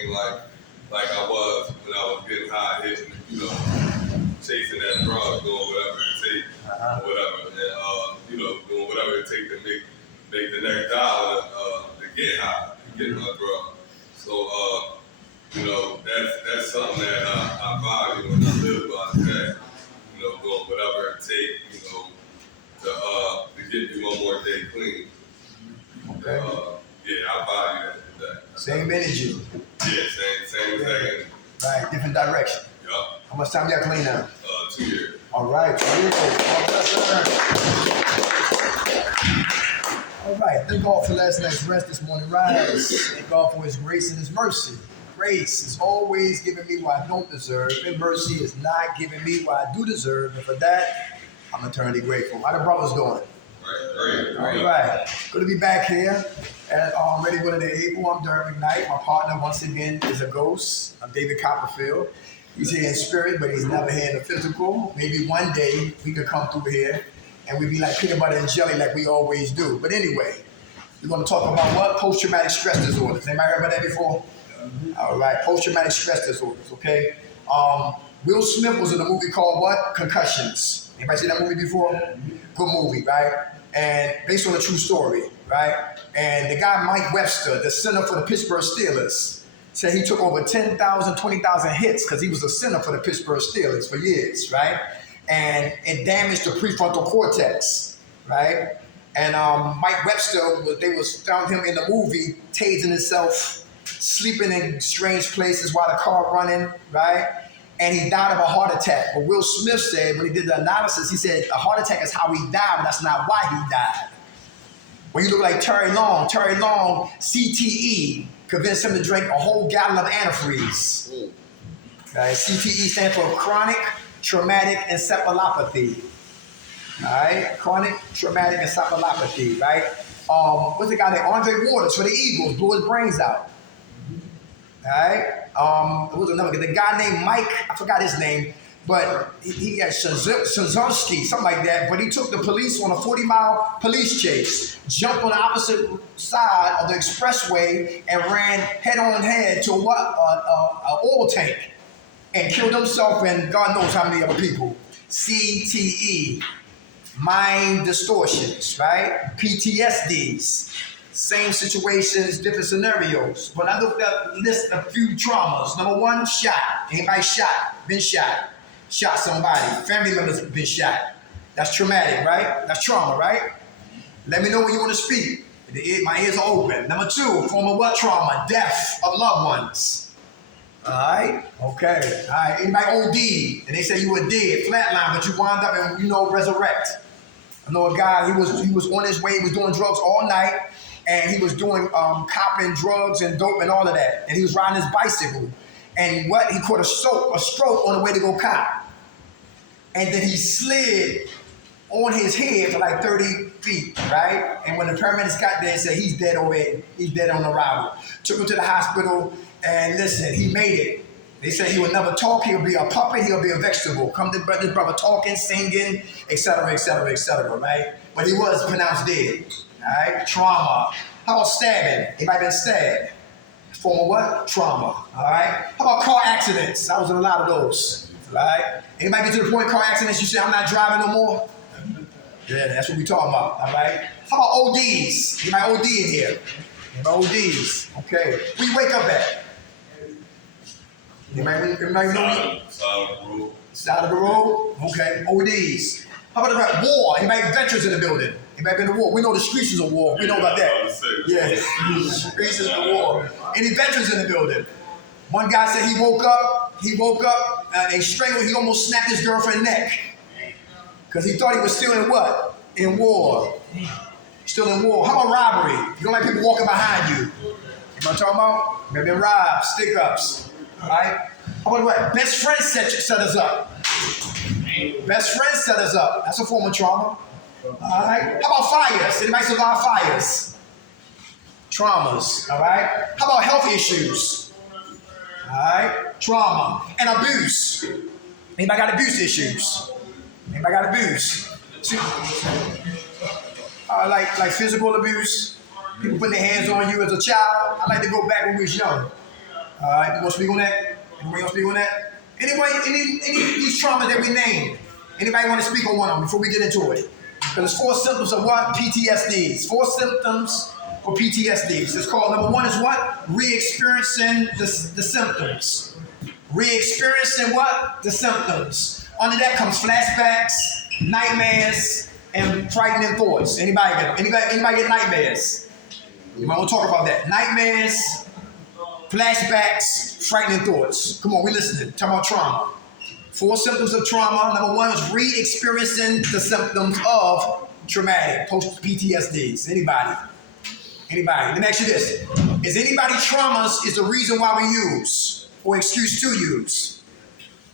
game like I was when I was getting high, hitting, chasing that drug, doing whatever it takes, whatever, and doing whatever it takes to make the next dollar to get high, to get my drug. So that's something that I value and I live by that. Doing whatever it takes, to get me one more day clean. Okay. I value that. Same energy. Yeah, same second. Right, different direction. Yeah. How much time you got clean now? 2 years. All right, 2 years. All right, thank God for last night's rest, this morning rise. Thank God for His grace and His mercy. Grace is always giving me what I don't deserve, and mercy is not giving me what I do deserve. And for that, I'm eternally grateful. How the brothers doing? Great. All right. Good to be back here at Ready Winner the Able. I'm Derek McKnight. My partner, once again, is a ghost. I'm David Copperfield. He's here in spirit, but he's never here in the physical. Maybe one day we could come through here and we'd be like peanut butter and jelly like we always do. But anyway, we're going to talk about what? Post-traumatic stress disorders. Anybody heard about that before? All right. Post-traumatic stress disorders, okay? Will Smith was in a movie called what? Concussions. Anybody seen that movie before? Good movie, right? And based on a true story, right? And the guy, Mike Webster, the center for the Pittsburgh Steelers, said he took over 10,000, 20,000 hits because he was the center for the Pittsburgh Steelers for years, right? And it damaged the prefrontal cortex, right? And Mike Webster, found him in the movie, tasing himself, sleeping in strange places while the car running, right? And he died of a heart attack. But Will Smith said, when he did the analysis, he said a heart attack is how he died, but that's not why he died. Well, he looked like Terry Long. Terry Long, CTE, convinced him to drink a whole gallon of antifreeze. Right? CTE stands for chronic traumatic encephalopathy. All right? Chronic traumatic encephalopathy, right? What's the guy named Andre Waters for the Eagles, blew his brains out. All right? There was another guy, the guy named Mike, I forgot his name, but he had Shazowski, something like that, but he took the police on a 40-mile police chase, jumped on the opposite side of the expressway and ran head-on-head to an oil tank and killed himself and God knows how many other people. CTE, mind distortions, right? PTSD'S. Same situations, different scenarios. When I looked up, list a few traumas. Number one, shot. Anybody shot? Been shot. Shot somebody. Family members been shot. That's traumatic, right? That's trauma, right? Let me know when you want to speak. My ears are open. Number two, form of what trauma? Death of loved ones. All right? Okay. All right. Anybody OD? And they say you were dead, flatline, but you wound up and, resurrect. I know a guy, he was on his way, he was doing drugs all night. And he was doing copping drugs and dope and all of that. And he was riding his bicycle. And he caught a stroke on the way to go cop. And then he slid on his head for like 30 feet, right? And when the paramedics got there, they said, he's dead already. He's dead on arrival. Took him to the hospital, and listen, he made it. They said he would never talk, he'll be a puppet, he'll be a vegetable. Come to this brother talking, singing, etc., right? But he was pronounced dead. All right, trauma. How about stabbing? Anybody been stabbed? Form of what? Trauma. All right. How about car accidents? I was in a lot of those. All right. Anybody get to the point car accidents? You say I'm not driving no more. Yeah, that's what we talking about. All right. How about ODs? Anybody OD in here? ODs. Okay. Where you wake up at? Anybody know? Side of the road. Okay. ODs. How about the war? Anybody veterans in the building? Anybody been to war? We know the streets is a war. We know about that. Yeah, the streets is the war. Any veterans in the building? One guy said he woke up, and strangled, he almost snapped his girlfriend's neck. Because he thought he was still in what? In war. Still in war. How about robbery? You don't like people walking behind you. You know what I'm talking about? They've been robbed, stick-ups. All right? How about what? Best friend set us up. Best friend set us up. That's a form of trauma. All right. How about fires? Anybody survive fires? Traumas. All right. How about health issues? All right. Trauma and abuse. Anybody got abuse issues? Anybody got abuse? Like physical abuse. People putting their hands on you as a child. I like to go back when we was young. All right, you want to speak on that? Anybody want to speak on that? Anybody, any of these traumas that we named, anybody want to speak on one of them before we get into it? Because there's 4 symptoms of what? PTSDs. 4 symptoms for PTSDs. It's called, number 1 is what? Re-experiencing the symptoms. Re-experiencing what? The symptoms. Under that comes flashbacks, nightmares, and frightening thoughts. Anybody get nightmares? You might want to talk about that. Nightmares, flashbacks, frightening thoughts. Come on, we listening. Talk about trauma. 4 symptoms of trauma. Number 1 is re-experiencing the symptoms of traumatic post-PTSDs. Anybody? Let me ask you this. Is anybody traumas is the reason why we use or excuse to use?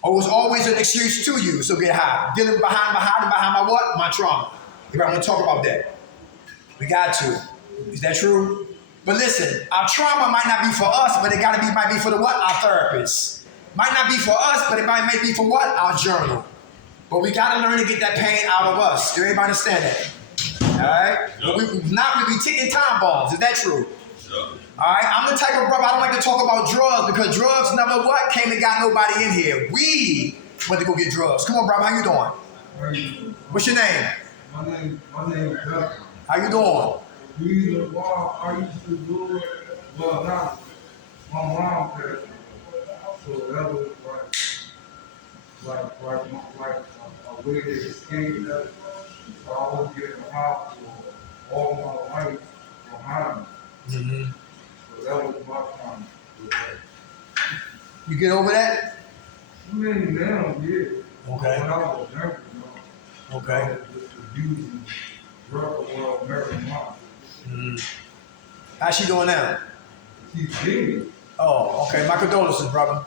Or was always an excuse to use to get high? Dealing behind my what? My trauma. Anybody want to talk about that? We got to. Is that true? But listen, our trauma might not be for us, but it might be for the what? Our therapist. Might not be for us, but it might be for what? Our journal. But we got to learn to get that pain out of us. Do everybody understand that? All right? Yep. We be ticking time bombs. Is that true? Yep. All right? I'm the type of brother, I don't like to talk about drugs because drugs never what? Came and got nobody in here. We went to go get drugs. Come on, brother. How you doing? How you doing? What's your name? My name is Doug. How you doing? I used to do it. Well, now my mom passed, so that was like a way to escape that. So I was getting out for all my life behind me. Mm-hmm. So that was my time with that. You get over that? I mean, now, yeah. Okay. When I was younger, Okay. I was just abusing drug or marijuana. Mm-hmm. How's she doing now? She's dead. Oh, okay. My condolences, brother.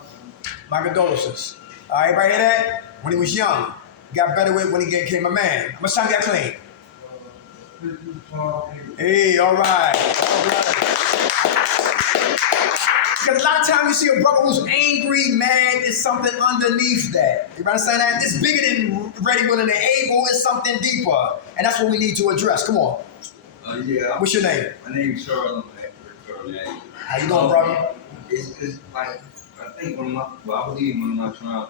My condolences. All right, everybody hear that? When he was young, he got better with when he became a man. How much time you got clean? 55 years. Hey, all right. Because a lot of times you see a brother who's angry, mad, is something underneath that. You understand that? It's bigger than ready, willing, and able. It's something deeper. And that's what we need to address. Come on. Yeah. What's your name? My name's Charles. How you doing, brother? It's like, I think I believe one of my traumas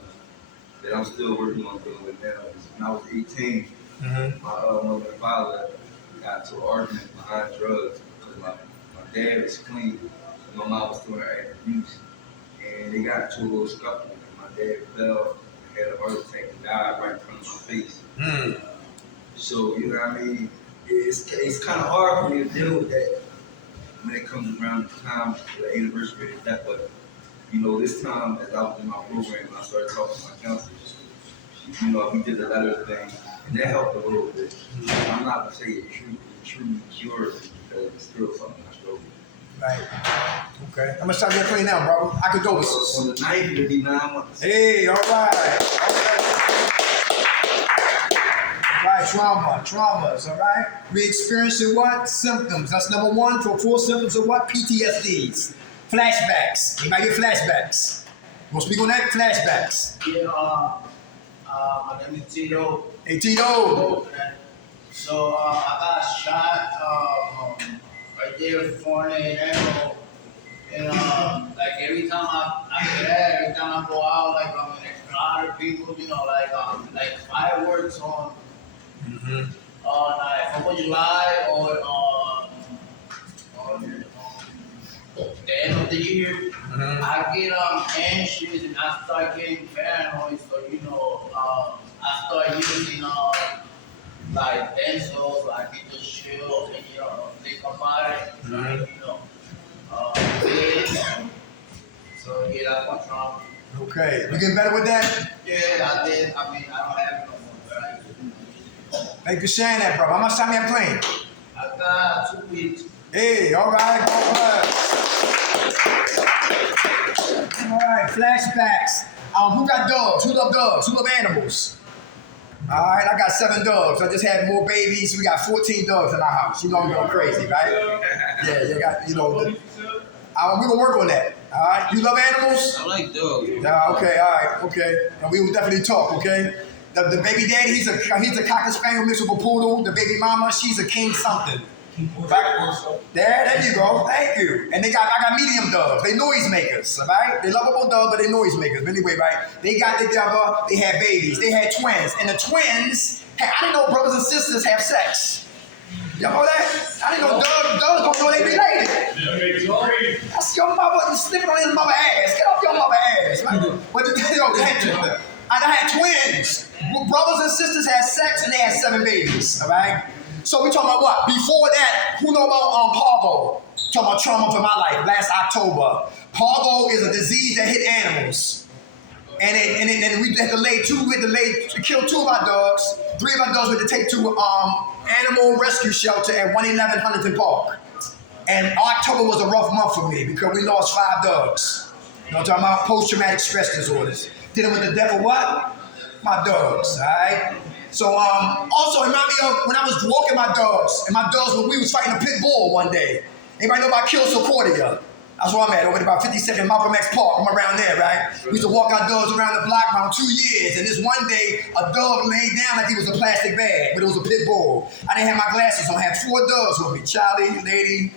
that I'm still working on dealing with now is when I was 18, Mm-hmm. my mother and father got into an argument behind drugs because my dad was clean and my mom was doing her abuse. And they got into a little scuffle and my dad fell and had a heart attack and died right in front of my face. Mm. So, you know what I mean? It's kind of hard for me to deal with that when it comes around the time of the anniversary of that. But, you know, this time as I was in my program and I started talking to my counselors, you know, we did the letter thing and that helped a little bit. I'm not going to say it truly cured me because it's still something I struggle with. Right. Okay. How much time you got clean now, brother? I could go with this. On the 9th, it'll be 9 months. Hey, all right. Traumas, all right? We experiencing what? Symptoms. That's number 1 for 4 symptoms of what? PTSDs. Flashbacks. Anybody get flashbacks? You want to speak on that? Flashbacks. Yeah, my name is Tito. Hey, Tito. So I got shot right there in Forney, and like every time every time I go out, like I'm next to a lot of people, you know, like fireworks on. Mm-hmm. Like 4th of July or the end of the year, Mm-hmm. I get anxious and I start getting paranoid. So you know, I start using like pencils, so I can just chill and think about it. Mm-hmm. You know, so yeah, that's my trauma. Okay. You getting better with that? Yeah, I did. I mean, I don't have it no more. Right? Thank you for sharing that, brother. How much time you have clean? I got 2 weeks. Hey, all right, all right. All right, flashbacks. Who got dogs? Who love dogs? Who love animals? All right, I got 7 dogs. I just had more babies. We got 14 dogs in our house. You know I'm going crazy, right? Yeah, you got, you know. We're going to work on that. All right, you love animals? I like dogs. Yeah, okay, all right, okay. And we will definitely talk, okay? The baby daddy, he's a cocker spaniel mixed with a poodle. The baby mama, she's a king something. There you go. Thank you. And I got medium doves. They noise makers, all right? They lovable doves, but they noise makers. But anyway, right? They got together. They had babies. They had twins. And the twins, I didn't know brothers and sisters have sex. Y'all know that? I didn't know doves don't know they related. That's your mother. You slipping on his mother ass. Get off your mother ass. But I had twins. Brothers and sisters had sex and they had 7 babies. All right? So we talking about what? Before that, who know about parvo? Talking about trauma for my life. Last October, parvo is a disease that hit animals, and we had to kill 2 of our dogs. 3 of our dogs we had to take to animal rescue shelter at 111 Huntington Park. And October was a rough month for me because we lost 5 dogs. You know what I'm talking about? Post-traumatic stress disorders. Dealing with the death of what? My dogs. All right. So also remind me of when I was walking my dogs, and my dogs when we was fighting a pit bull one day. Anybody know about Kill Concordia? That's where I'm at, over at about 52nd Malcolm X Park. I'm around there, right? We used to walk our dogs around the block around 2 years, and this one day, a dog laid down like he was a plastic bag, but it was a pit bull. I didn't have my glasses on. I had 4 dogs with me: Charlie, Lady,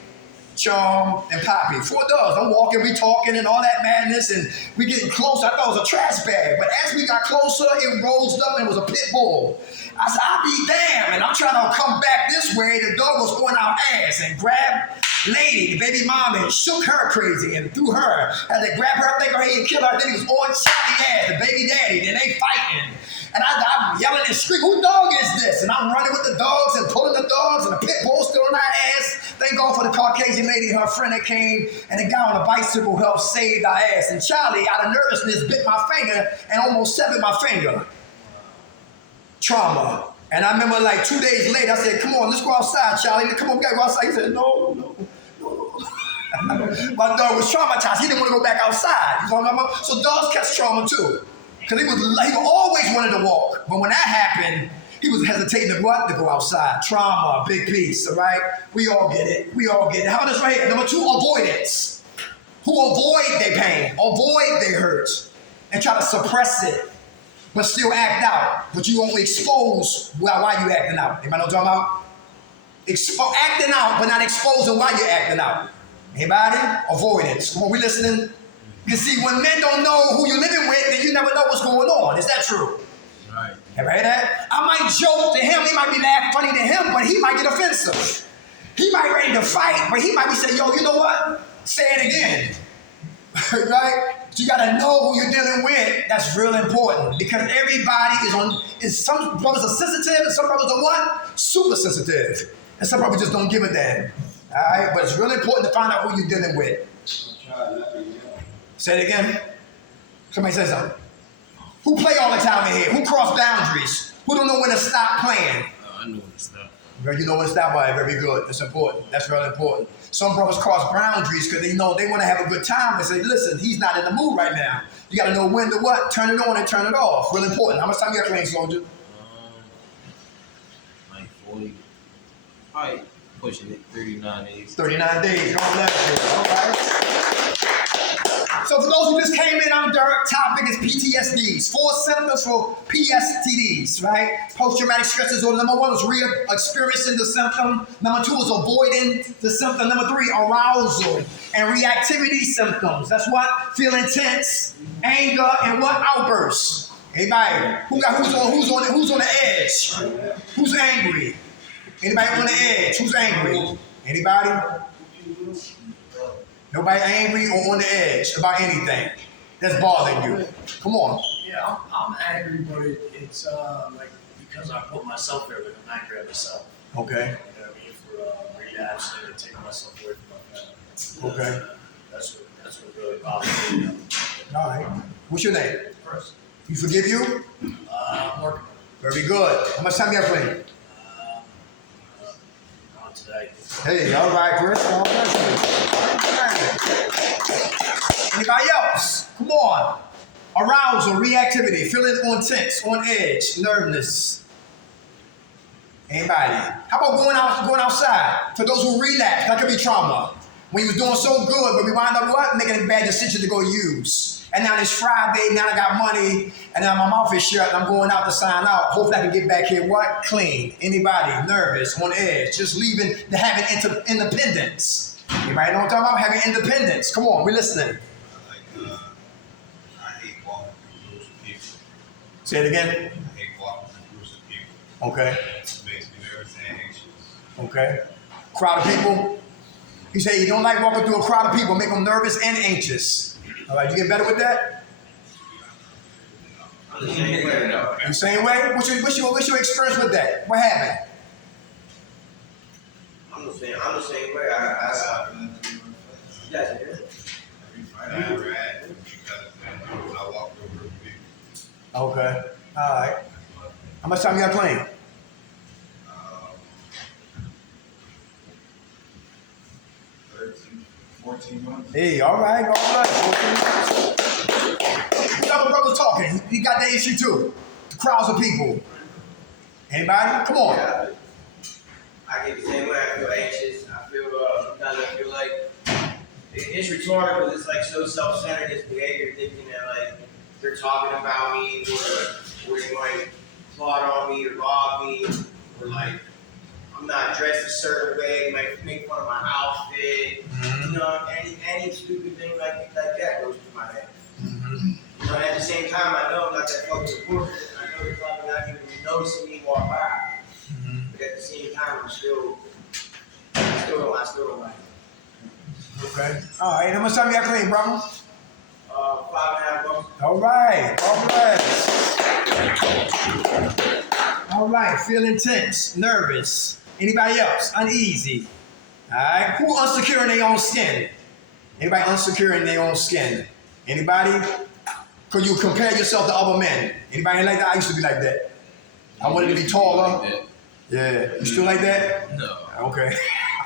Charm, and Poppy. 4 dogs. I'm walking, we talking, and all that madness, and we getting closer. I thought it was a trash bag, but as we got closer, it rose up and it was a pit bull. I said, I'll be damned, and I'm trying to come back this way. The dog was on our ass and grabbed Lady, the baby mama, and shook her crazy and threw her. Had to grab her, take her head and kill her. Then he was on Charlie ass, the baby daddy. Then they fighting. And I'm yelling and screaming, whose dog is this? And I'm running with the dogs and pulling the dogs, and the pit bull still on our ass. Thank God for the Caucasian lady, her friend that came, and the guy on the bicycle helped save our ass. And Charlie, out of nervousness, bit my finger and almost severed my finger. Trauma. And I remember like 2 days later, I said, come on, let's go outside, Charlie. Come on, we gotta go outside. He said, no. My dog was traumatized. He didn't want to go back outside. You know what I'm talking about? So dogs catch trauma too. Because he always wanted to walk. But when that happened, he was hesitating to what? To go outside. Trauma, big piece, all right? We all get it. How about this right here? Number 2, avoidance. Who avoid their pain, avoid their hurts, and try to suppress it, but still act out. But you won't expose why you acting out. Anybody know what I'm talking about? Acting out, but not exposing why you're acting out. Anybody? Avoidance. Come on, we listening? You see, when men don't know who you're living with, then you never know what's going on. Is that true? Right. Have you heard that? I might joke to him, he might be laughing funny to him, but he might get offensive. He might ready to fight, but he might be saying, yo, you know what? Say it again. Right? So you gotta know who you're dealing with. That's real important because everybody some brothers are sensitive and some brothers are what? Super sensitive. And some brothers just don't give a damn. All right? But it's really important to find out who you're dealing with. Say it again. Somebody say something. Who play all the time in here? Who cross boundaries? Who don't know when to stop playing? I know when to stop. You know when to stop by. Very good. That's important. That's really important. Some brothers cross boundaries because they know they want to have a good time. They say, listen, he's not in the mood right now. You got to know when to what? Turn it on and turn it off. Really important. How much time you got playing, soldier? Like 40. Probably pushing it 39 days. 39 days. God bless you. All right. So for those who just came in, I'm Derek. Topic is PTSD'S. 4 symptoms for PTSD'S, right? Post-traumatic stress disorder. Number 1 is experiencing the symptom. Number 2 is avoiding the symptom. Number 3, arousal and reactivity symptoms. That's what? Feeling tense, anger, and what? Outbursts. Anybody? Who's on the edge? Who's angry? Anybody on the edge? Who's angry? Anybody? Nobody angry or on the edge about anything that's bothering you? Come on. Yeah, I'm angry, but it's like because I put myself there with I'm angry at myself. Okay. You know what I mean? For relapsing and taking myself away from my family. Okay. That's what really bothers me. All right. What's your name? First, You forgive you? I'm working Very good. How much time you got playing? on today. Hey, all right, Chris. All right. Anybody else? Come on. Arousal, reactivity, feeling on tense, on edge, nervousness. Anybody? How about going outside? For those who relapse, that could be trauma. When you was doing so good, but we wind up what? Making a bad decision to go use. And now it's Friday, now I got money, and now my mouth is shut, and I'm going out to sign out. Hopefully I can get back here, what? Clean. Anybody nervous, on edge, just leaving, having independence. Anybody know what I'm talking about? Having independence. Come on, we're listening. I hate walking through groups of people. Say it again. I hate walking through groups of people. Okay. It makes me nervous and anxious. Okay. Crowd of people. He said you don't like walking through a crowd of people, make them nervous and anxious. All right, you get better with that? I'm the same way now. You same way? What's your experience with that? What happened? I'm the same way. Yes, it is. Every fight I ever had was because I walked through a group of people. Okay. All right. How much time you got playing? 13, 14 months. Hey, all right. 14 months. The other brother talking. He got that issue too. The crowds of people. Anybody? Come on. Yeah, I get the same way. I feel anxious. I feel sometimes I feel like it's retarded because it's like so self-centered. This behavior, thinking that like they're talking about me or they might plot on me or rob me or like I'm not dressed a certain way. They might make fun of my outfit. You know, any stupid thing like that goes through my head. You know, at the same time, I know I'm not that fucking important. I know they're probably not even noticing me walk by. But at the same time, I still don't like it. Okay. All right. How much time you got playing, brother? 5.5 months. All right. All right. All right. Feeling tense, nervous. Anybody else? Uneasy. All right. Who unsecure in their own skin? Anybody unsecure in their own skin? Anybody? Could you compare yourself to other men? Anybody like that? I used to be like that. I wanted to be taller. Yeah. You still like that? No. Okay.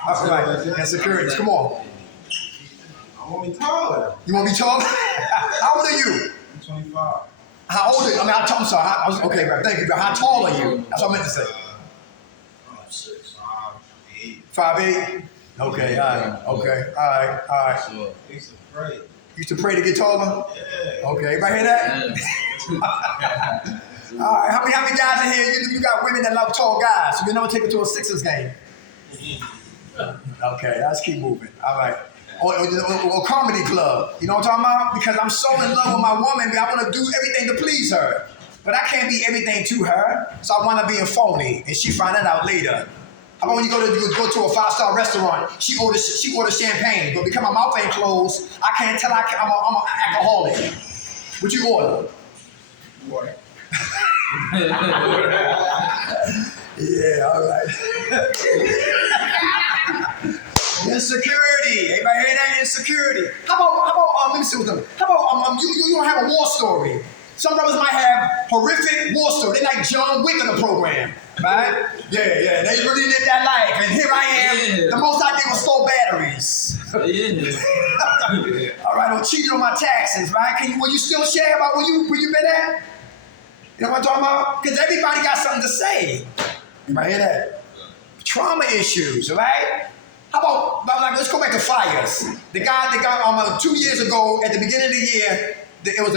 All right. Insecurities. Come on. I want to be taller. You want to be taller? How old are you? I'm 25. How old are you? I mean, I'm sorry. Okay, bro. Thank you, bro. How tall are you? That's what I meant to say. 6'5", 8. 5'8"? Okay, all right. Okay, all right, all right. Sure. I used to pray. You used to pray to get taller? Yeah. Okay, everybody hear that? Yeah. All right, how many guys in here? You got women that love tall guys, so you never take it to a Sixers game. Okay, let's keep moving. All right. Or comedy club. You know what I'm talking about? Because I'm so in love with my woman, but I want to do everything to please her. But I can't be everything to her, so I want to be a phony, and she find that out later. How about when you go to a 5-star restaurant, she orders champagne, but because my mouth ain't closed, I can't tell I'm an alcoholic. What you order? Water. Yeah, all right. Insecurity. Everybody hear that? Insecurity. How about let me see what's up. How about you don't have a war story? Some brothers might have horrific war story. They like John Wick in the program, right? Yeah. They really lived that life, and here I am. Yeah. The most I did was store batteries. Yeah. All right, or cheated on my taxes, right? Will you still share about where you been at? You know what I'm talking about? Because everybody got something to say. You might hear that. Trauma issues, right? How about like let's go back to fires. The guy 2 years ago at the beginning of the year, it was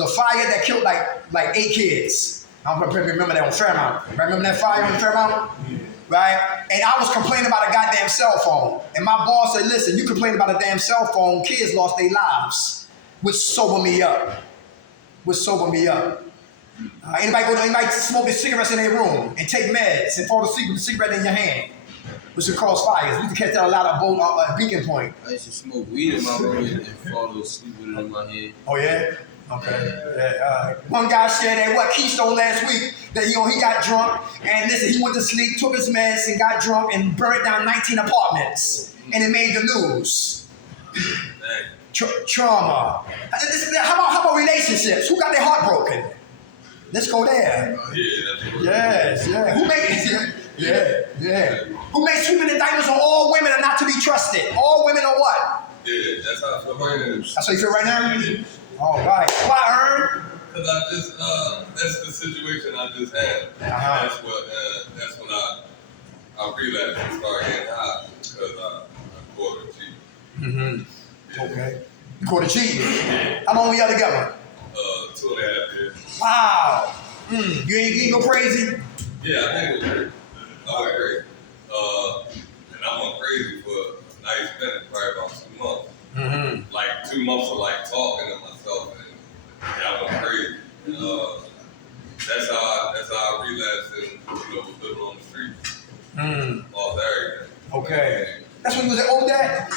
a fire that killed like 8 kids. I don't remember that on Fairmount. Remember that fire on Fairmount? Yeah. Right? And I was complaining about a goddamn cell phone. And my boss said, listen, you complain about a damn cell phone, kids lost their lives. Which sobered me up. Anybody smoke cigarettes in their room and take meds and fall asleep with a cigarette in your hand, which would cause fires. We used to catch that a lot at Beacon Point. I used to smoke weed in my room and fall asleep with it in my head. Oh yeah? Okay. Yeah, one guy shared that Keystone last week that he got drunk and listen, he went to sleep, took his meds and got drunk and burned down 19 apartments and it made the news. Trauma. How about relationships? Who got their heart broken? Let's go there. Yes. Who makes sweeping indictments on all women are not to be trusted? All women are what? Yeah, that's how I feel right now. That's how you feel right now? All right. Why, Ern? Because I just, that's the situation I just had. That's when I relapsed and started getting high because I caught a cheat. Okay. You caught her cheating. How long were y'all together? 2.5 years. Wow. You ain't go crazy? Yeah, I think it was great. I went crazy. And I went crazy for a nice minute, probably about 2 months. Mm-hmm. Like 2 months of like talking to myself, and yeah, I went crazy. That's how I relapsed and was living on the streets. Lost everything. Okay. That's when you was at old dad?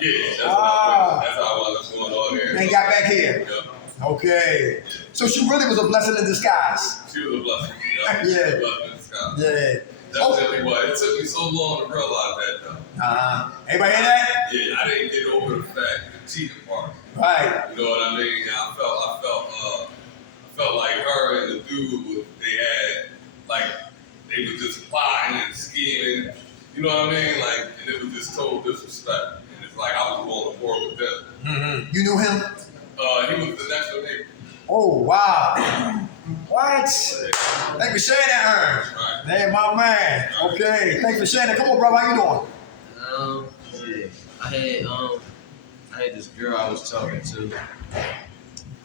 Yeah, that's how I was going on there. And got back here. Yeah. Okay. So she really was a blessing in disguise. She was a blessing. Yeah. She was a blessing in disguise. Yeah. Definitely was. It took me so long to realize that though. Everybody hear that? Yeah, I didn't get over the fact, the cheating part. Right. You know what I mean? I felt like her and the dude, they were just plotting and scheming. You know what I mean? Like, and it was just total disrespect. And it's like I was going to war with them. Mm-hmm. You knew him? He was the next door neighbor. Oh, wow. What? Thanks for sharing that, Ern. Right. Hey, my man. Okay. Thanks for sharing that. Come on, brother. How you doing? Yeah. I had this girl I was talking to.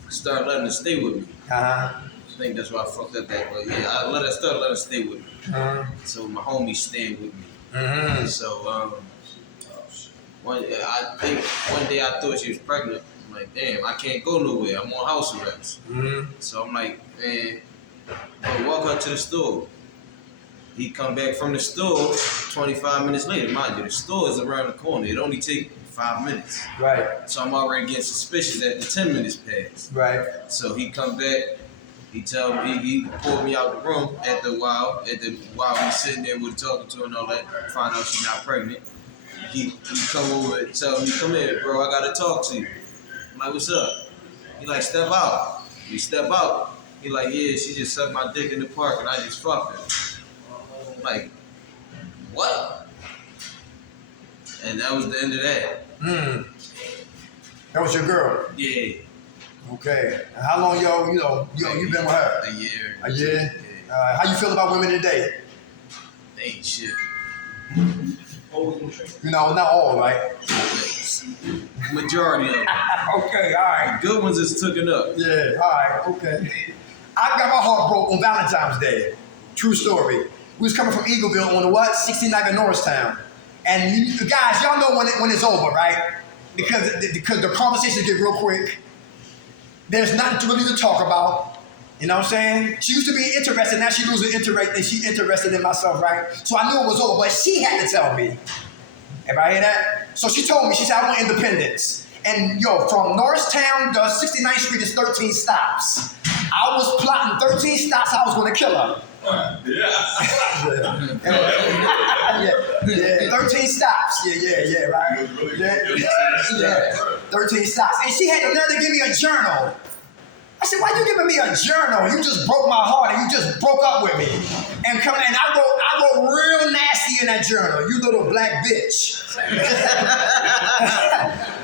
Started letting her stay with me. Uh-huh. I think that's why I fucked up that. But yeah, I started letting her stay with me. Uh-huh. So my homie staying with me. Mm-hmm. So one day I thought she was pregnant. I'm like, damn, I can't go nowhere. I'm on house arrest. Mm-hmm. So I'm like, man, I'll walk her to the store. He come back from the store 25 minutes later. Mind you, the store is around the corner. It only take 5 minutes. Right. So I'm already getting suspicious at the 10 minutes passed. Right. So he come back. He pulled me out the room while we sitting there with talking to her and all that. Find out she's not pregnant. He come over and tell me, come here, bro. I gotta talk to you. I'm like, what's up? He like, step out. We step out. He like, yeah, she just sucked my dick in the park and I just fucked her. I'm like, what? And that was the end of that. That was your girl? Yeah. Okay. And how long you been with her? A year. A year? Yeah. How you feel about women today? They ain't shit. You know, not all, right? Majority of them. Okay, all right. Good ones is taken up. Yeah, all right, okay. I got my heart broke on Valentine's Day. True story. We was coming from Eagleville on the 69th in Norristown. And you guys, y'all know when it's over, right? Because the conversations get real quick. There's nothing really to talk about. You know what I'm saying? She used to be interested, now she losing interest, and she interested in myself, right? So I knew it was over, but she had to tell me. Everybody hear that? So she told me, she said, I want independence. And from Norristown to 69th Street is 13 stops. I was plotting 13 stops, I was gonna kill her. Yeah, 13 stops. Yeah, right? Yeah, 13 stops. And she had the nerve to give me a journal. I said, why you giving me a journal? You just broke my heart and you just broke up with me. And I wrote real nasty in that journal. You little black bitch.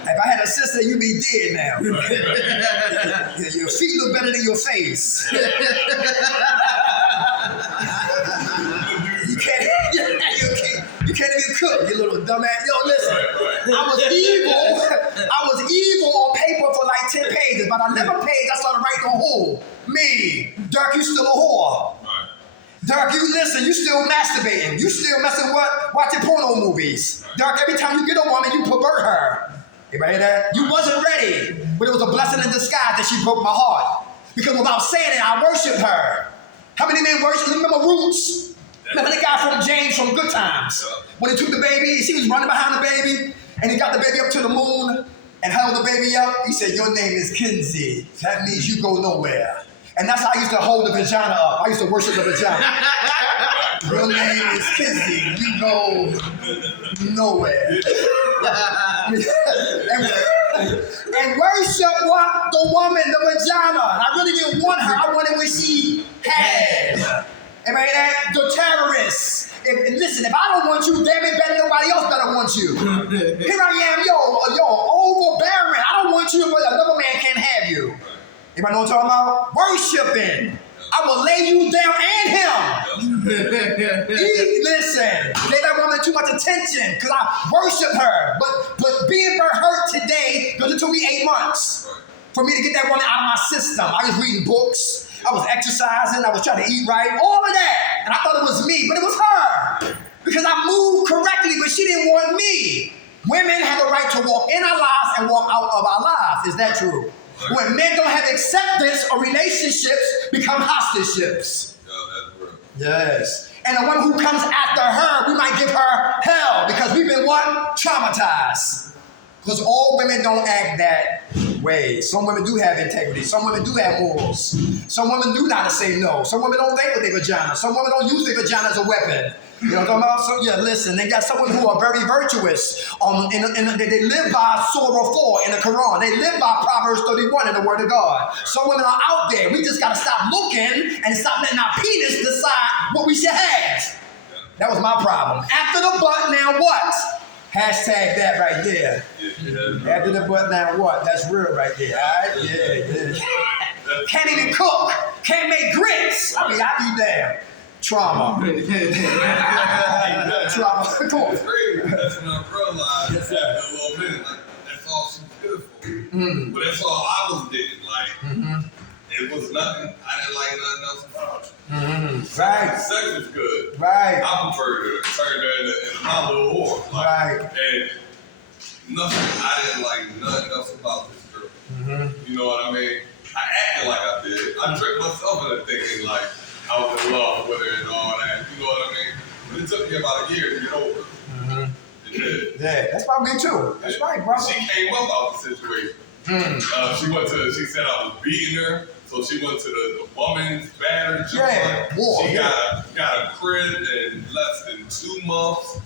If I had a sister, you'd be dead now. Your feet look better than your face. You can't even cook, you little dumbass. Yo, listen, I was evil on paper for like 10 pages, but on 11 pages, I started writing on who? Me. Dirk, you still a whore. Dirk, you still masturbating. You still messing with watching porno movies. Dirk, every time you get a woman, you pervert her. Anybody hear that? You wasn't ready, but it was a blessing in disguise that she broke my heart. Because without saying it, I worshiped her. How many men worship? Remember Roots? Remember the guy from James from Good Times? When he took the baby, she was running behind the baby, and he got the baby up to the moon and held the baby up. He said, your name is Kinsey. That means you go nowhere. And that's how I used to hold the vagina up. I used to worship the vagina. Your name is Kinsey. You go nowhere. and worship what? The woman, the vagina. And I really didn't want her. I wanted what she had. Everybody that? The terrorists. Listen, if I don't want you, damn it, better nobody else better want you. Here I am, overbearing. I don't want you, but another man can't have you. Anybody know what I'm talking about? Worshiping. I will lay you down and him. Listen, gave that woman too much attention because I worship her. But being hurt today, because it took me 8 months for me to get that woman out of my system. I was reading books, I was exercising, I was trying to eat right, all of that. And I thought it was me, but it was her. Because I moved correctly, but she didn't want me. Women have the right to walk in our lives and walk out of our lives. Is that true? When men don't have acceptance or relationships become hostage-ships. Yes. And the one who comes after her, we might give her hell because we've been what? Traumatized. Because all women don't act that way. Some women do have integrity. Some women do have morals. Some women do not say no. Some women don't think with their vagina. Some women don't use their vagina as a weapon. You know what I'm talking about? So, yeah, listen, they got someone who are very virtuous. They live by Surah 4 in the Quran. They live by Proverbs 31 in the Word of God. Some women are out there. We just got to stop looking and stop letting our penis decide what we should have. That was my problem. After the butt, now what? Hashtag that right there. After the butt, now what? That's real right there, all right? Yeah. Can't even cook. Can't make grits. I be damn. Trauma. Trauma. Come on. That's crazy. That's when I realized after a little minute, like, that's all she was good for. Mm-hmm. But that's all I was getting. Like, it was nothing. I didn't like nothing else about it. Mm-hmm. Right. Sex was good. Right. I preferred to turn her into my little whore. Like, right. And nothing, I didn't like nothing else about this girl. Mm-hmm. You know what I mean? I acted like I did. I tricked myself into thinking like I was in love with her and all that. You know what I mean? But it took me about a year to get over it. Mm-hmm. It did. Yeah, that's about me too. That's right, bro. She came up out the situation. She said I was beating her. So she went to the woman's battery. She got a crib in less than 2 months.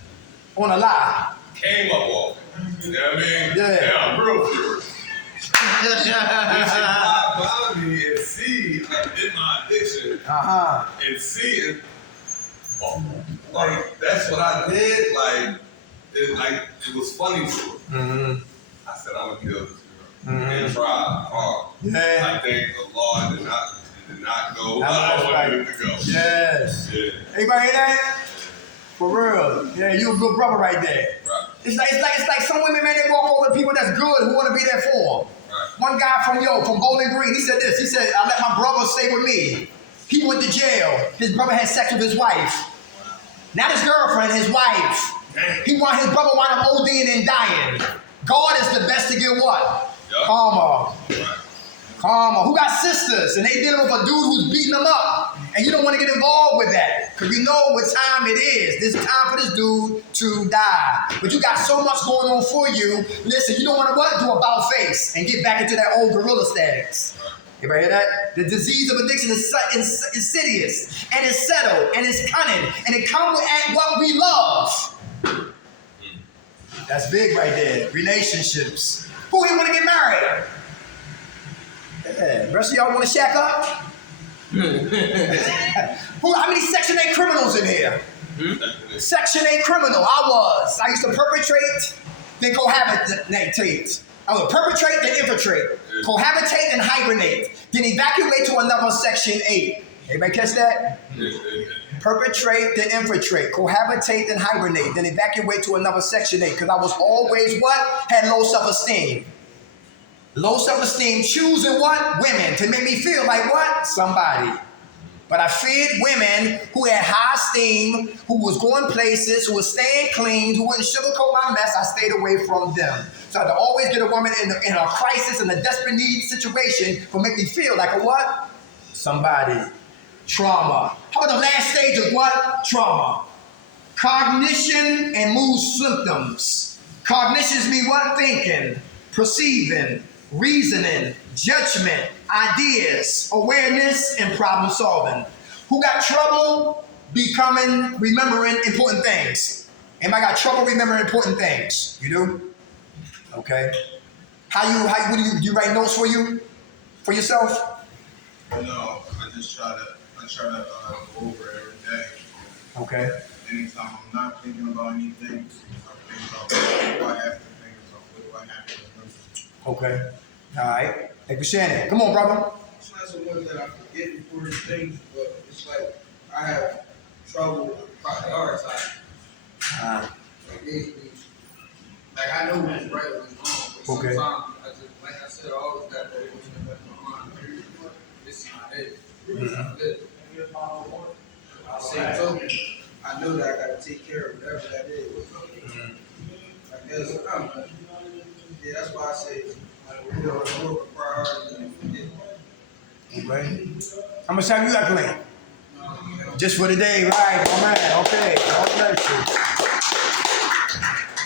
On a lie. Came up off it. You know what I mean? Yeah. I'm real furious. And she lied about me and see, like, in my addiction, and see it. Like, that's what I did. Like, it was funny to her. Mm-hmm. I said, I'm going to kill this girl. And try hard. Yeah. I think the law did not go how I wanted it to go. Yes. Yeah. Anybody hear that? For real. Yeah, you a good brother right there. Right. It's like some women, man, they walk over people that's good who want to be there for them. Right. One guy from Bowling Green, he said this. He said, I let my brother stay with me. He went to jail. His brother had sex with his wife. Not his girlfriend, his wife. His brother wound up ODing and dying. God is the best to get what? Yep. Karma. Right. Karma. Who got sisters and they dealing with a dude who's beating them up. And you don't want to get involved with that. Because you know what time it is. This time for this dude to die. But you got so much going on for you. Listen, you don't want to what? Do about face and get back into that old gorilla status. Everybody hear that? The disease of addiction is insidious. And it's settled. And it's cunning. And it comes at what we love. That's big right there. Relationships. Who ain't want to get married? Yeah. The rest of y'all want to shack up? How many Section 8 criminals in here? Section 8 criminal. I used to perpetrate, then cohabitate. I would perpetrate, then infiltrate. Cohabitate, then hibernate. Then evacuate to another Section 8. Everybody catch that? Perpetrate, then infiltrate. Cohabitate, then hibernate. Then evacuate to another Section 8. Because I was always what? Had low self-esteem. Low self-esteem, choosing what? Women. To make me feel like what? Somebody. But I feared women who had high esteem, who was going places, who was staying clean, who wouldn't sugarcoat my mess. I stayed away from them. So I had to always get a woman in a crisis, in a desperate need situation, to make me feel like a what? Somebody. Trauma. How about the last stage of what? Trauma. Cognition and mood symptoms. Cognitions mean what? Thinking, perceiving, reasoning, judgment, ideas, awareness, and problem solving. Who got trouble remembering important things? Anybody got trouble remembering important things? You do? Okay. What do you write notes for yourself? No, I just try to go over it every day. Okay. Anytime I'm not thinking about anything, I think about what do I have to think about, what do I have to remember. Okay. All right. Hey, Shannon, come on, brother. it's not so much that I forget important things, but it's like I have trouble prioritizing. Like basically, like I know what's right and what's wrong, but Okay. sometimes I just, like I said, I always got that emotion in my mind. This is not it. This is not it. Same token, I know that I gotta take care of whatever that is. I guess, I don't know. Yeah, that's why I say, like, we are more of a priority than we forget. Okay. How much time you got playing? Just for the day, right? Oh man, okay. God bless you.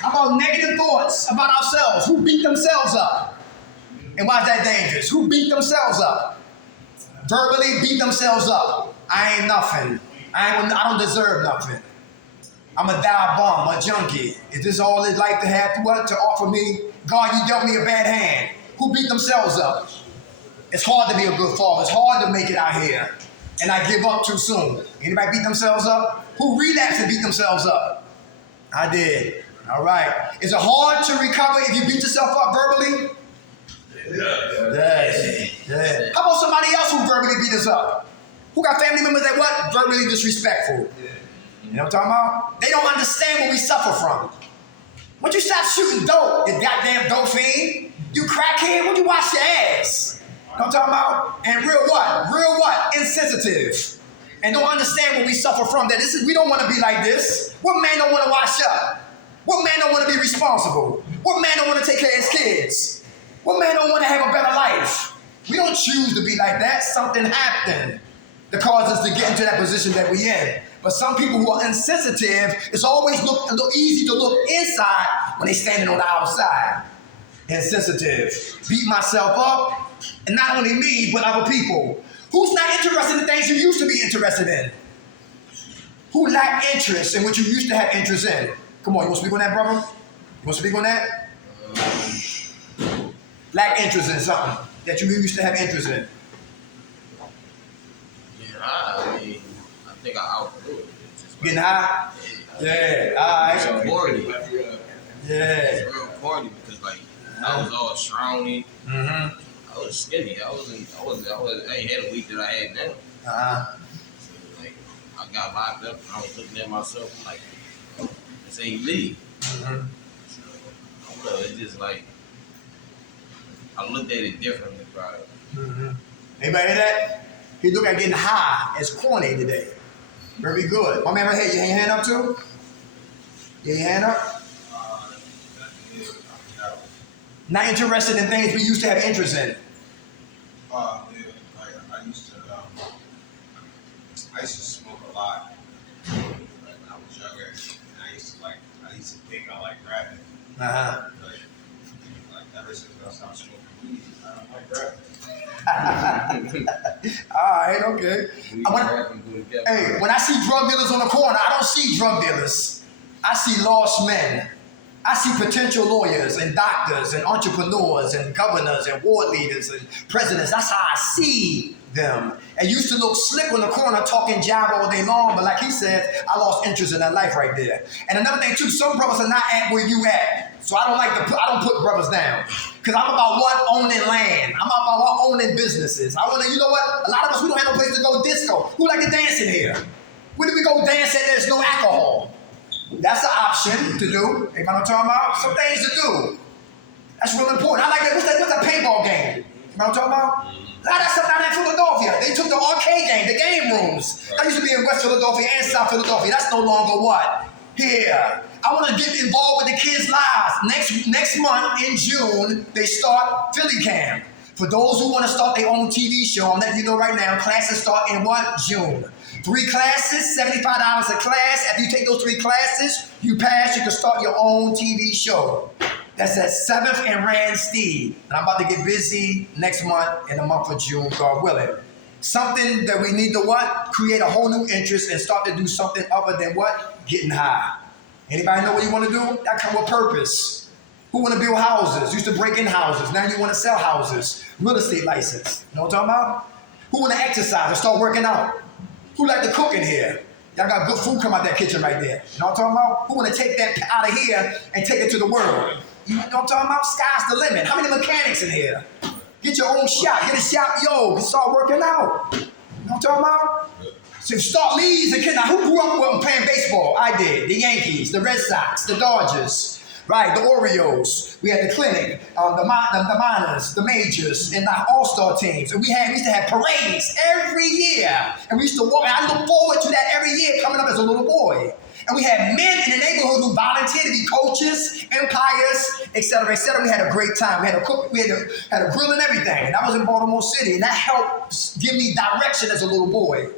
How about negative thoughts about ourselves? Who beat themselves up? And why is that dangerous? Who beat themselves up? Verbally beat themselves up. I ain't nothing. I don't deserve nothing. I'm a die bum, a junkie. Is this all his life to have to offer me? God, you dealt me a bad hand. Who beat themselves up? It's hard to be a good father. It's hard to make it out here. And I give up too soon. Anybody beat themselves up? Who relapsed and beat themselves up? I did. All right. Is it hard to recover if you beat yourself up verbally? Yes. Yeah. How about somebody else who verbally beat us up? Who got family members that what? Verbally disrespectful. You know what I'm talking about? They don't understand what we suffer from. Once you start shooting dope, you goddamn dope fiend, you crackhead, when you wash your ass? You know what I'm talking about? And real what? Real what? Insensitive. And don't understand what we suffer from. That this is, we don't want to be like this. What man don't want to wash up? What man don't want to be responsible? What man don't want to take care of his kids? What man don't want to have a better life? We don't choose to be like that. Something happened that caused us to get into that position that we in. But some people who are insensitive, it's always look easy to look inside when they're standing on the outside. Insensitive. Beat myself up, and not only me, but other people. Who's not interested in things you used to be interested in? Who lack interest in what you used to have interest in? Come on, you want to speak on that, brother? You want to speak on that? Lack interest in something that you used to have interest in. Yeah, I mean, I think I outgrew it. It's just Getting high? Yeah, all right. It's corny. Yeah. It's real corny because like I was all scrawny. Mm-hmm. I was skinny. I ain't had a week that I had now. Uh-huh. So like I got locked up and I was looking at myself I'm like, this ain't me. Mm-hmm. So, I don't know, it's just like I looked at it differently, probably. Mm-hmm. Anybody hear that? He look at getting high as corny today. Very good. My man right here, you hand up too? You hand up? Not interested in things we used to have interest in. Yeah, like I used to smoke a lot when I was younger, and I used to think I like rapping. Uh-huh. Like ever since I stopped smoking weed, I don't like rapping. All right, okay. When I see drug dealers on the corner, I don't see drug dealers. I see lost men. I see potential lawyers and doctors and entrepreneurs and governors and ward leaders and presidents. That's how I see them. And used to look slick on the corner talking jive all day long, but like he said, I lost interest in that life right there. And another thing too, some brothers are not at where you at. So I don't put brothers down. Because I'm about what? Owning land. I'm about what? Owning businesses. I want to, you know what? A lot of us, we don't have no place to go disco. Who like to dance in here? Where do we go dance at there's no alcohol? That's an option to do. Anybody know what I'm talking about? Some things to do. That's real important. I like that. What's that paintball game? You know what I'm talking about? A lot of that stuff down there in Philadelphia. They took the arcade game, the game rooms. That used to be in West Philadelphia and South Philadelphia. That's no longer what? Here. I want to get involved with the kids' lives. Next month in June, they start Philly Camp. For those who want to start their own TV show, I'm letting you know right now, classes start in what? June. 3 classes, $75 a class. After you take those 3 classes, you pass, you can start your own TV show. That's at 7th and Rand Steed. And I'm about to get busy next month in the month of June, God willing. Something that we need to what? Create a whole new interest and start to do something other than what? Getting high. Anybody know what you want to do? That come with purpose. Who want to build houses? Used to break in houses. Now you want to sell houses. Real estate license. You know what I'm talking about? Who want to exercise and start working out? Who like to cook in here? Y'all got good food come out that kitchen right there. You know what I'm talking about? Who want to take that out of here and take it to the world? You know what I'm talking about? Sky's the limit. How many mechanics in here? Get your own shop. Get a shop, yo. Start working out. You know what I'm talking about? So start leagues and kids. Now, who grew up with playing baseball? I did. The Yankees, the Red Sox, the Dodgers, right? The Orioles. We had the Clinic, the minors, the majors, and the all-star teams. And we used to have parades every year. And we used to walk. And I look forward to that every year coming up as a little boy. And we had men in the neighborhood who volunteered to be coaches, umpires, etc., etc. We had a great time. We had a cook, we had a grill and everything. And I was in Baltimore City, and that helped give me direction as a little boy.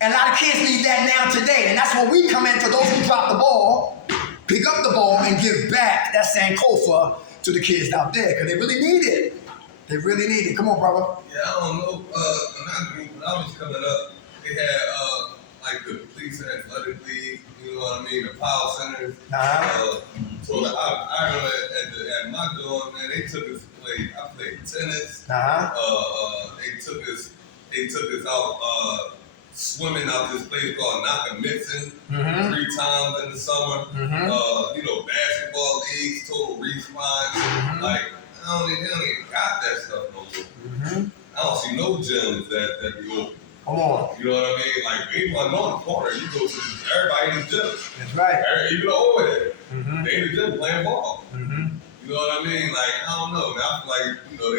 And a lot of kids need that now today. And that's where we come in for those who drop the ball, pick up the ball, and give back that Sankofa to the kids out there, because they really need it. They really need it. Come on, brother. Yeah, I don't know. When I was coming up, they had like the police and athletic league, you know what I mean, the power centers. So I remember at my dorm, man, they took us to play. I played tennis. They took us out swimming out this place called Nakamixon 3 times in the summer. You know, basketball leagues, total response. Like, they don't even got that stuff no more. I don't see no gyms that be open. Come on. You know what I mean? Like, anyone on the corner, you go to everybody in the gym. That's right. Even over there. They in the gym playing ball. You know what I mean? Like, I don't know, man. I feel like, you know,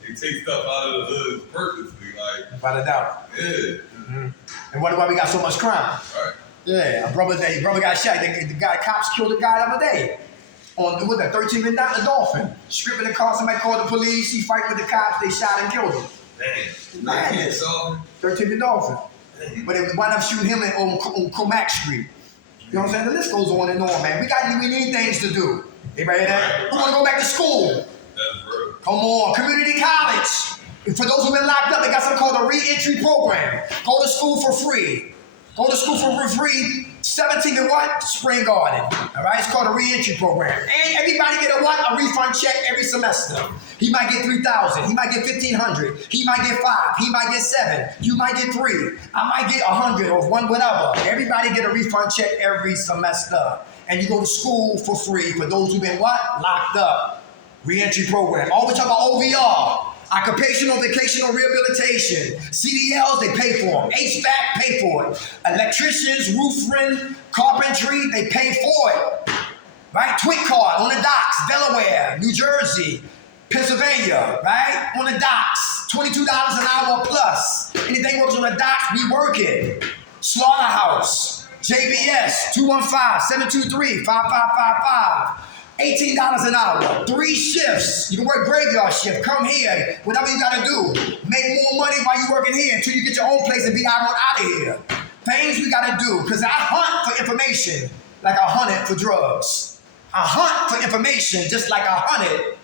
they take stuff out of the hood purposely. Like, without a doubt. Yeah. And why we got so much crime? Right. Yeah, a brother got shot. The cops killed a guy the other day. On with that 13th and the Dolphin. Stripping the car, somebody called the police, he fight with the cops, they shot and killed him. Madness. 13th and Dolphin. But they wound up shooting him on Comac Street. You know what I'm saying? The list goes on and on, man. We need things to do. Everybody hear that? We want to go back to school. That's real. Come on, community college. For those who've been locked up, they got something called a re-entry program. Go to school for free. Go to school for free. 17 and what? Spring Garden. All right, it's called a re-entry program. And everybody get a refund check every semester. He might get $3,000. He might get $1,500. He might get $5. He might get $7. You might get $3. I might get $100 or $1, whatever. Everybody get a refund check every semester. And you go to school for free for those who've been what? Locked up. Re-entry program. Always talk about OVR. Occupational vocational rehabilitation. CDLs, they pay for them. HVAC, pay for it. Electricians, roofing, carpentry, they pay for it. Right? Twit card on the docks, Delaware, New Jersey, Pennsylvania, right? On the docks, $22 an hour plus. Anything works on the docks, we work it. Slaughterhouse, JBS, 215-723-5555. $18 an hour, 3 shifts. You can work graveyard shift. Come here. Whatever you gotta do. Make more money while you're working here until you get your own place and be out of here. Things we gotta do. Because I hunt for information like I hunted for drugs. I hunt for information just like I hunted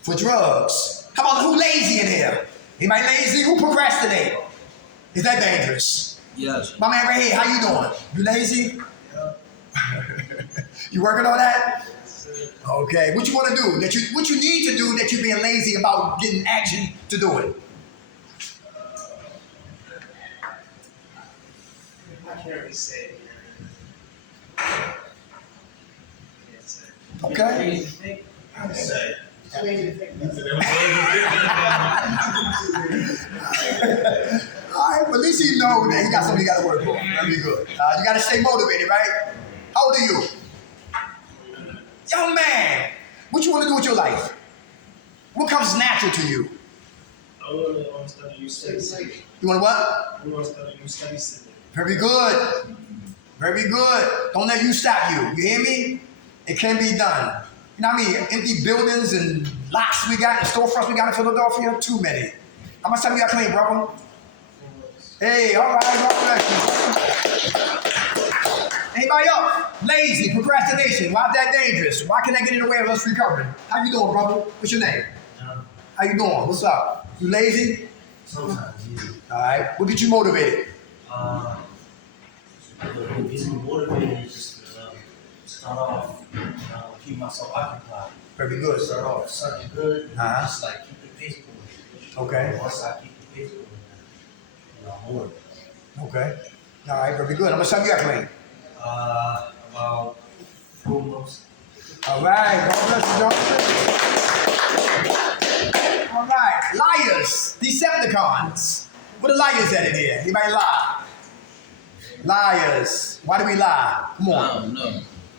for drugs. How about who lazy in here? Anybody lazy? Who procrastinate? Is that dangerous? Yes. My man right here, how you doing? You lazy? Yeah. You working on that? Okay, what you want to do? What you need to do that you're being lazy about getting action to do it? I can't really say it. Okay. I say. All right, well, at least you know that he got something he got to work for. That'll be good. You got to stay motivated, right? How old are you? Young man, what you want to do with your life? What comes natural to you? I want to study you study. You want to what? I want to study you study civil. Very good. Very good. Don't let you stop you. You hear me? It can be done. You know what I mean? Empty buildings and lots we got and storefronts we got in Philadelphia? Too many. How much time you got clean, brother? Hey, all right. God bless you. Anybody else? Lazy, procrastination. Why is that dangerous? Why can that get in the way of us recovering? How you doing, brother? What's your name? How you doing? What's up? You lazy? Sometimes, yeah. All right. What get you motivated? Getting motivated is just start off, keep myself occupied. Very good. Start off something good, just like keep the pace going. Okay. Once I keep the pace going, I'm more. Okay. All right. Very good. How much time you got clean? About 4 months. All right. God bless you, John. All Decepticons. Where the liars at in here? Anybody lie? Liars. Why do we lie? Come I on. don't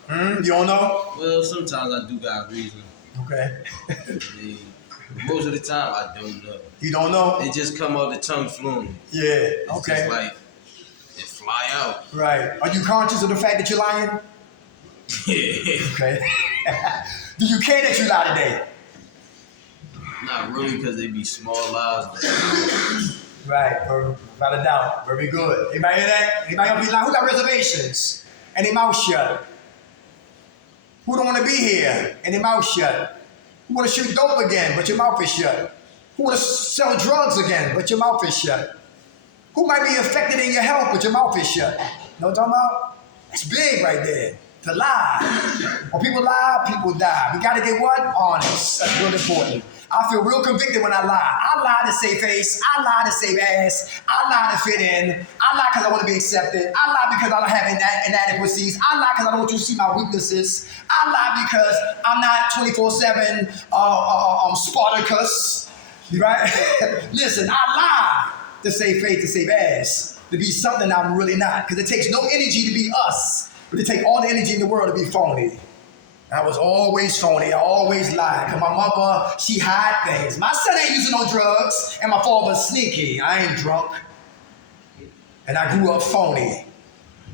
know. You don't know? Well, sometimes I do got a reason. Okay. I mean, most of the time I don't know. You don't know? It just come out the tongue fluently. Yeah. It's Okay. just like it fly out. Right. Are you conscious of the fact that you're lying? Okay. Do you care that you lie today? Not really, because they be small lies. But Right, without a doubt. Very good. Anybody hear that? Anybody else be lying? Who got reservations? And their mouth shut? Who don't want to be here? And their mouth shut? Who want to shoot dope again, but your mouth is shut? Who want to sell drugs again, but your mouth is shut? Who might be affected in your health, but your mouth is shut? You know what I'm talking about? That's big right there. To lie. When people lie, people die. We got to get what? Honest. That's real important. I feel real convicted when I lie. I lie to save face. I lie to save ass. I lie to fit in. I lie because I want to be accepted. I lie because I don't have inadequacies. I lie because I don't want you to see my weaknesses. I lie because I'm not 24/7 Spartacus. Right? Listen, I lie to save face, to save ass, to be something I'm really not. Because it takes no energy to be us, but it takes all the energy in the world to be phony. I was always phony. I always lied. Because my mother, she hide things. My son ain't using no drugs, and my father's sneaky. I ain't drunk. And I grew up phony.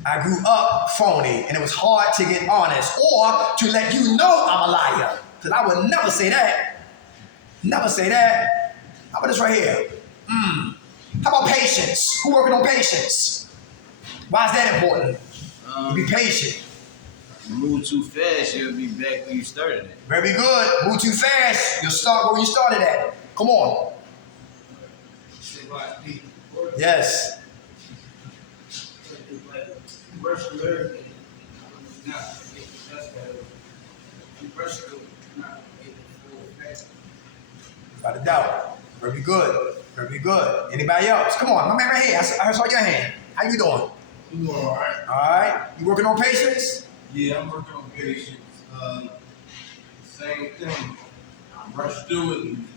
I grew up phony, and it was hard to get honest or to let you know I'm a liar. Because I would never say that. Never say that. How about this right here? How about patience? Who working on patience? Why is that important? Be patient. you move too fast, you'll be back where you started at. Very good. Move too fast. You'll start where you started at. Come on. Yes. Without a doubt. Very good. Very good. Anybody else? Come on. My man right here. I saw your hand. How you doing? I'm doing all right. All right. You working on patience? Yeah, I'm working on patience. Same thing. I rush through it and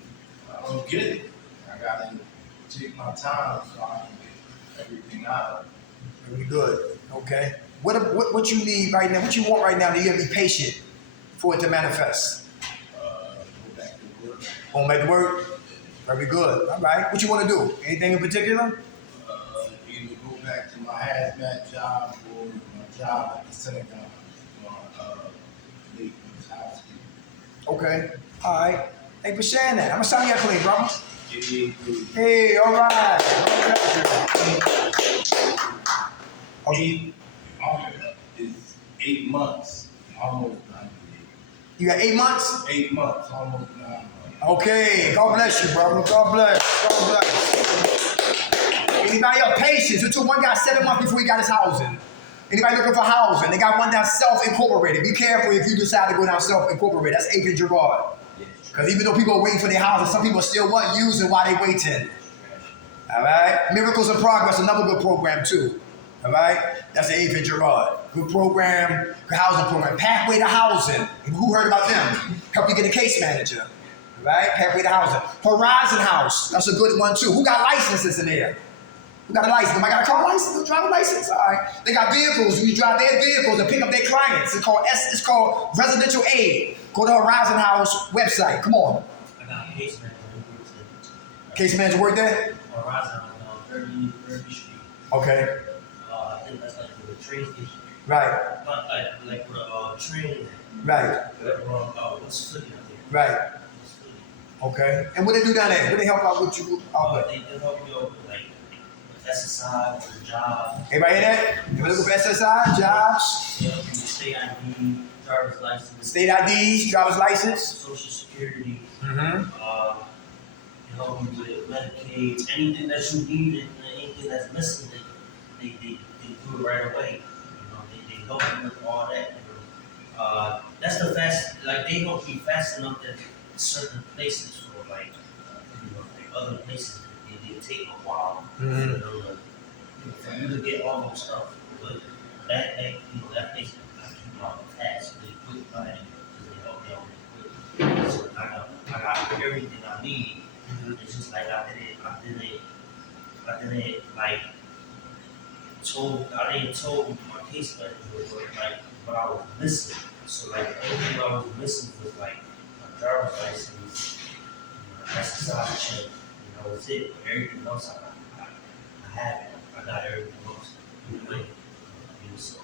I don't get it. I gotta take my time so I can get everything out. Very good. Okay. What you need right now? What you want right now? You gotta be patient for it to manifest. Go back to work. Going back to work. Very good. All right. What you want to do? Anything in particular? Either go back to my hazmat job or my job at the synagogue. Okay. All right. Hey, for sharing that. I'm gonna sign you out clean, brother. Hey, all right. Okay. It's 8 months, almost 9 days. You got 8 months? 8 months, almost 9 months. Okay. God bless you, brother. God bless. God bless. Anybody else? Patience. It took one guy 7 months before he got his housing. Anybody looking for housing? They got one down self-incorporated. Be careful if you decide to go down self-incorporated. That's Adrian Gerard. Because even though people are waiting for their houses, some people still want using while they waiting. All right? Miracles in Progress, another good program too. All right? That's the Adrian Gerard. Good program, good housing program. Pathway to Housing. Who heard about them? Help you get a case manager. All right? Pathway to Housing. Horizon House. That's a good one too. Who got licenses in there? Who got a license? Am I got a car license? A driver license? All right. They got vehicles. You drive their vehicles and pick up their clients. It's called residential aid. Go to Horizon House website. Come on. I got a case manager. Case manager work there? Horizon on 30th Street. Okay. I think that's like for the train station. Right. Not like for the train. Right. What's the city out there? Right. Okay. And what they do down there? What they help out with you? They help me out with like SSI or job. Everybody hear that? You looking for SSI, jobs, Yeah, state ID, driver's license. state IDs, driver's license? Social security. Mm-hmm. Help me with Medicaid, anything that you need and anything that's missing, they do it right away. You know, they help you with all that. That's the fast, like they help me fast enough that certain places for like, like other places, they take a while. Mm-hmm. You know, like, for you to get all those stuff. But that place, I keep on fast, really quick, right? Because they help me out really quick. So I got everything I need It's just like I didn't like I didn't told my case manager like what I was missing. So like the only thing I was missing was like my driver's license, my SSI check, and that was it. Everything else I have it. I got everything else. Anyway, so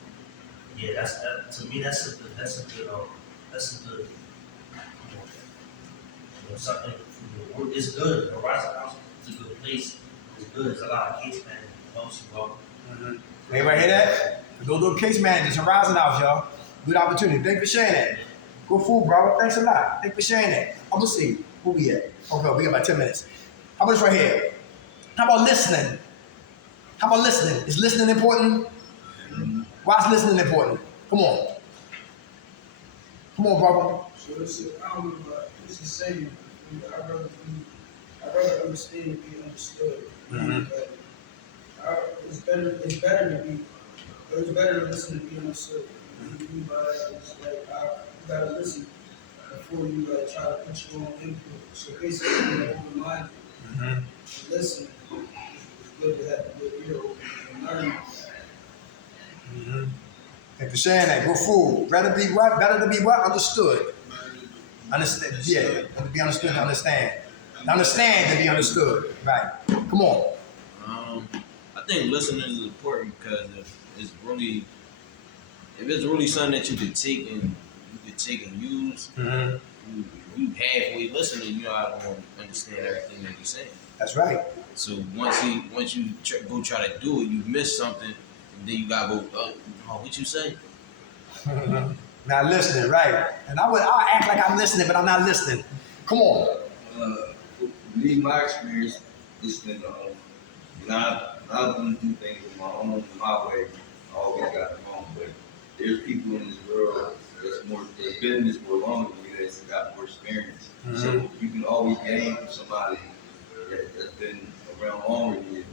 yeah, that to me that's a good something. It's good. The Rising House is a good place. It's good. It's a lot of case management. Helps you out. Everybody hear that? Those little case managers are rising out, y'all. Good opportunity. Thanks for sharing that. Good food, brother. Thanks a lot. Thanks for sharing that. I'm gonna see. Where we at? Okay, we got about 10 minutes. How about this right here? How about listening? How about listening? Is listening important? Why is listening important? Come on. Come on, brother. So I don't know, but it's a saying. I'd rather understand and be understood. But it's better to listen to be understood. What you mean by that is like you gotta listen before you like try to put your own input. So basically, you're open-minded. Listen, it's good to have a good ear and learn. Thanks for sharing that. Good food. Better be what? Better to be what? Understood. Understand? Yeah. To be understood to understand. To understand to be understood. Right. Come on. I think listening is important because if it's really something that you could take and use, you halfway listening, you know I don't understand everything that you're saying. That's right. So once you go try to do it, you miss something, and then you gotta go, oh, what you say? Not listening, right? And I'll act like I'm listening, but I'm not listening. Come on. Me, my experience, listening, I was going to do things on my own, my way. I always got it wrong, but there's people in this world that's been in this world longer than you, that's got more experience. So you can always gain from somebody that's been around longer than you.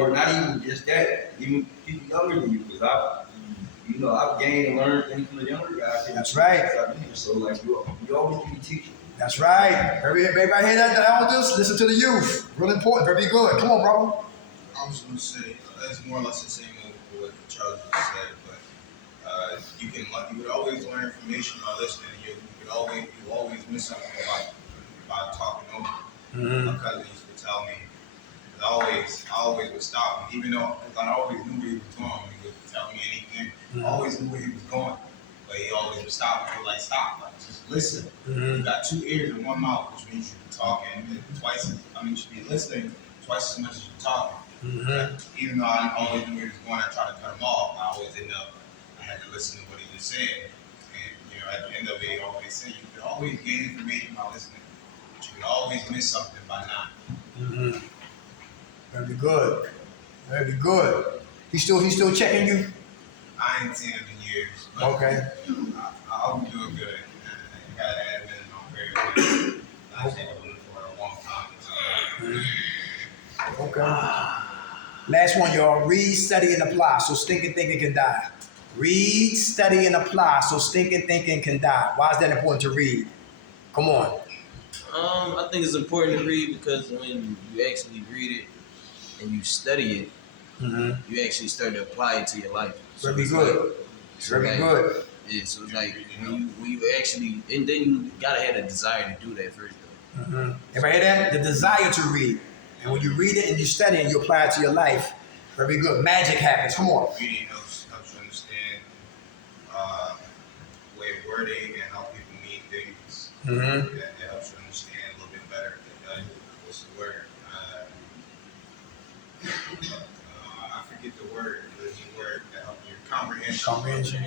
Or not even just that, even people younger than you, because I've gained and learned things from the younger guys. That's right. So like you always be teaching. That's right. Everybody hear that? The elders, listen to the youth. Real important. Very good. Come on, bro. I was going to say, that's more or less the same as what Charles just said, but you would always learn information by listening. You always miss something by talking over. My cousin used to tell me, I always would stop him, even though I always knew where he was going when he would tell me anything. I always knew where he was going, but he always would stop me. He would like, stop, like, just listen. You got 2 ears and 1 mouth, which means you should be talking you should be listening twice as much as you're talking. Even though I always knew where he was going, I tried to cut him off. I always ended up, I had to listen to what he was saying. And, at the end of it, he always said, you can always gain information by listening, but you can always miss something by not. Very good. Very good. He's still checking you? I ain't seen him in years. But Okay. I'll be doing good. I got admin and I'm very good. I've been doing it for a long time. Okay. Last one, y'all. Read, study, and apply so stinking thinking can die. Read, study, and apply so stinking thinking can die. Why is that important to read? Come on. I think it's important to read because when you actually read it and you study it, you actually start to apply it to your life. So Very good. Very good. Yeah, so it's like when you actually, and then you gotta have a desire to do that first though. Everybody hear that? The desire to read. And when you read it and you study it and you apply it to your life, very good. Magic happens. Come on. Reading helps you understand the way of wording and how people mean things. It helps you understand a little bit better. What's the word? I forget the word. There's a word that helps you comprehension. Comprehension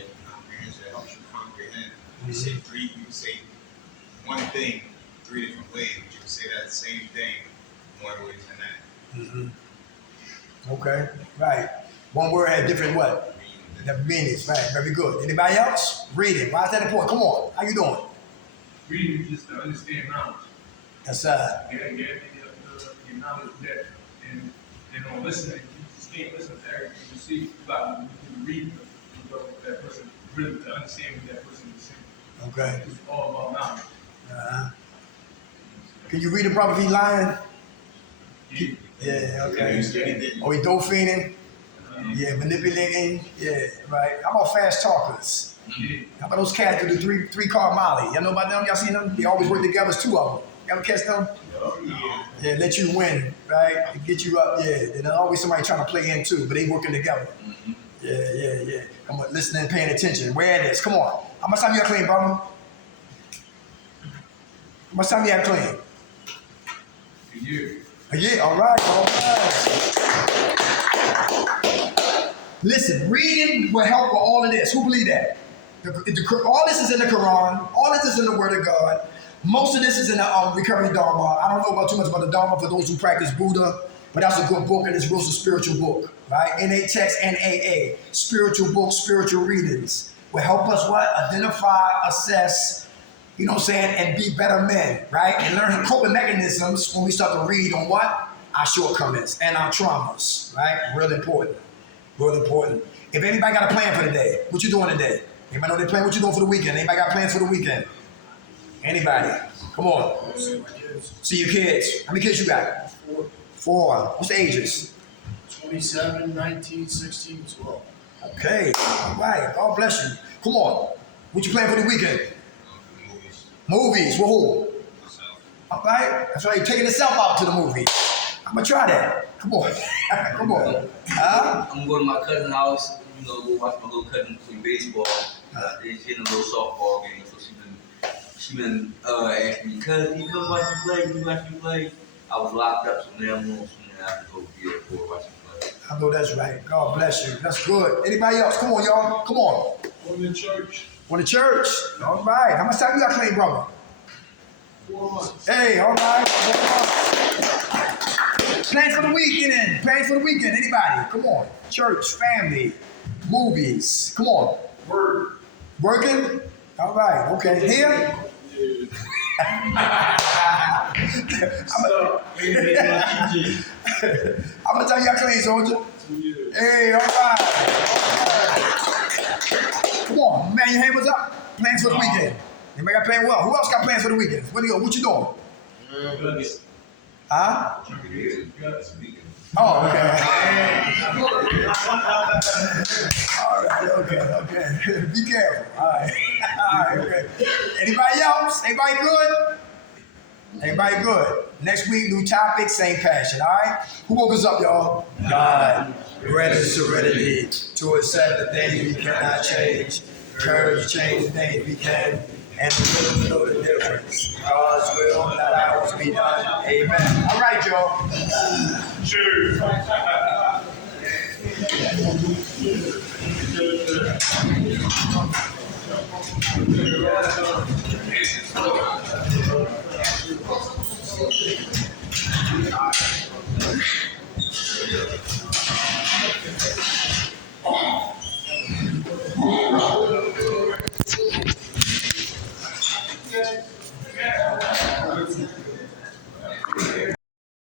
helps you comprehend. You say you can say one thing 3 different ways, but you can say that same thing more ways than that. Okay. Right. One word had different what? The meanings. Right. Very good. Anybody else? Reading. Why is that important? Come on. How you doing? Reading just to understand knowledge. Yes, Get your knowledge depth. And on listening, you just can't listen to everything you see. You got to read that person really to understand what that person is saying. Okay. It's all about knowledge. Can you read a brother if he lying? Yeah, okay. Or he dope fiending? Yeah, manipulating? Yeah, right. How about fast talkers? How about those cats with the three-car Molly? Y'all know about them? Y'all seen them? They always work together. It's two of them. You ever catch them? Yeah, let you win, right? To get you up, yeah. And there's always somebody trying to play in too, but they working together. Yeah. Come on, listening, paying attention. Awareness. Come on. How much time you got clean, brother? How much time you got clean? A year. All right. Listen, reading will help with all of this. Who believe that? All this is in the Quran. All this is in the Word of God. Most of this is in the Recovery Dharma. I don't know about too much about the Dharma for those who practice Buddha, but that's a good book, and it's a spiritual book, right? NA text, NAA. Spiritual book, spiritual readings will help us what? Identify, assess, you know what I'm saying, and be better men, right? And learn coping mechanisms when we start to read on what? Our shortcomings and our traumas, right? Real important. Real important. If anybody got a plan for the day, what you doing today? Anybody know their plan? What you doing for the weekend? Anybody got plans for the weekend? Anybody? Come on. See your kids. How many kids you got? 4. What's the ages? 27, 19, 16, 12. Okay. All right. God bless you. Come on. What you plan for the weekend? Movies. With who? All right. That's right. You're taking yourself out to the movie. I'm going to try that. Come on. Come on. I'm going to my cousin's house, go watch my little cousin play baseball. They're getting a little softball game, so she been asking me, "Cuz, you come watch me play? I was locked up, so now I'm going to have to go be there for watch me play. I know that's right. God bless you. That's good. Anybody else? Come on, y'all. Come on. Going to church. Going to church. All right. How much time you got clean, brother? 4 months. Hey, all right. Plans for the weekend then. Plans for the weekend. Anybody? Come on. Church, family, movies. Come on. Word. Working? All right. Okay. Here? I'm gonna tell you how clean, soldier. 2 years. Hey, all right. Come on, man, your hand was up. Plans for the weekend. Anybody got plans? Well, who else got plans for the weekend? What you doing? Huh? Oh, okay. All right, okay. Be careful. All right, okay. Anybody else? Anybody good? Everybody good. Next week, new topic, same passion, all right? Who woke us up, y'all? God. Grant us serenity to accept the things we cannot change. Courage to change the things we can. And the will to know the difference. God's will, not ours, be done. Amen. All right, y'all. Cheers.